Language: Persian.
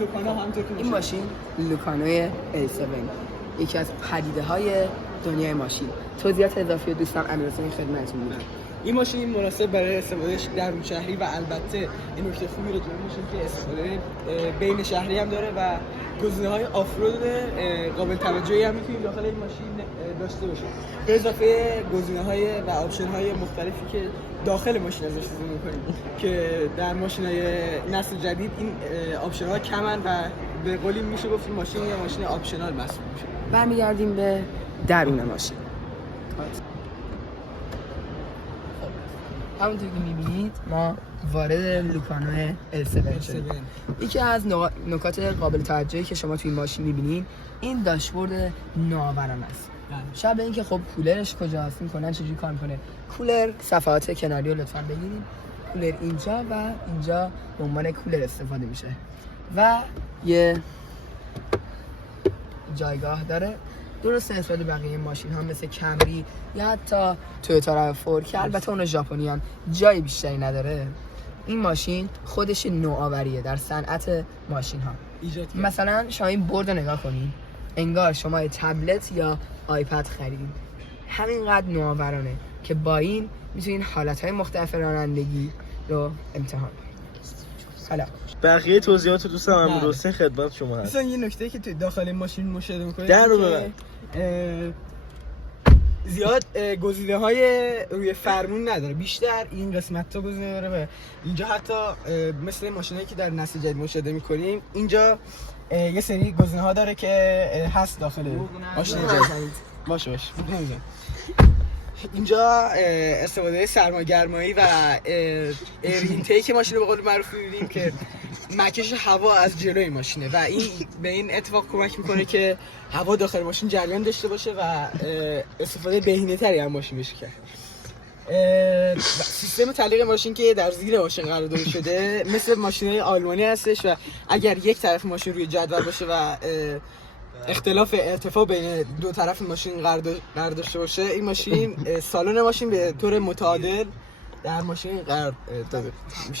لوکانو همونطور که این ماشین لوکانو A7 یکی از پدیده‌های دنیای ماشین. توضیحات اضافی دوستم امیرحسین خدمتتون میدم. این ماشین مناسب برای استفادهش درون شهری و البته این نکته خوبی رو تو این ماشین که استفاده بین شهری هم داره و گزینه‌های آفرود قابل توجهی هم میتونید داخل این ماشین داشته باشید. به اضافه گزینه‌های و آپشن‌های مختلفی که داخل ماشین ازش استفاده می‌کنید که در ماشین‌های نسل جدید این آپشن‌ها کمن و به قولی میشه گفت این ماشین یا ماشین آپشنال محسوب میشه. برمیگردیم به درون ماشین. همونطور که میبینید ما وارد لوکانو L7 شدیم. یکی از نکات قابل توجهی که شما توی این ماشین میبینید این داشبورد نوآورانه است. شاید به اینکه خب کولرش کجاست، این کنن چجوری کار میکنه. کولر صفحات کناری رو لطفا بگیرید. کولر اینجا و اینجا به عنوان کولر استفاده میشه و یه جایگاه داره درست نسبت به بقیه ماشین ها مثل کمری یا حتی تویوتا RAV4 که البته اون ژاپنی هم جای بیشتری نداره. این ماشین خودش نوآوریه در صنعت ماشین ها. مثلا شما این بورد رو نگاه کنید، انگار شما یه تبلت یا آیپد خریدید. همینقدر نوآورانه که با این میتونید حالتهای مختلف رانندگی رو امتحان کنید. حالا بقیه توضیحات دوستم امیرحسین خدمت شما هست. مثلا یه نکته که تو داخل این ماشین مشاهده می‌کنید در رو ببند. زیاد گزینه‌های روی فرمون نداره، بیشتر این قسمت تا گزینه داره و اینجا حتی مثل ماشینایی که در نسل جدید مشاهده می‌کنیم اینجا یه سری گزینه‌ها داره که هست داخل ماشین جدید. باشه نمی‌ذارم. اینجا استفاده سرماگرمایی و اینتیک ماشین رو به قول معروف می‌بینیم که مکش هوا از جلوی ماشینه و این به این اتفاق کمک میکنه که هوا داخل ماشین جریان داشته باشه و استفاده بهینه‌تری از ماشین بشه کرد. سیستم تعلیق ماشین که در زیر ماشین قرار داده شده مثل ماشین‌های آلمانی هستش و اگر یک طرف ماشین روی جدول باشه و اختلاف ارتفاع بین دو طرف ماشین قرار داشته باشه این ماشین سالن ماشین به طور متعادل در ماشین قرار داده میشه.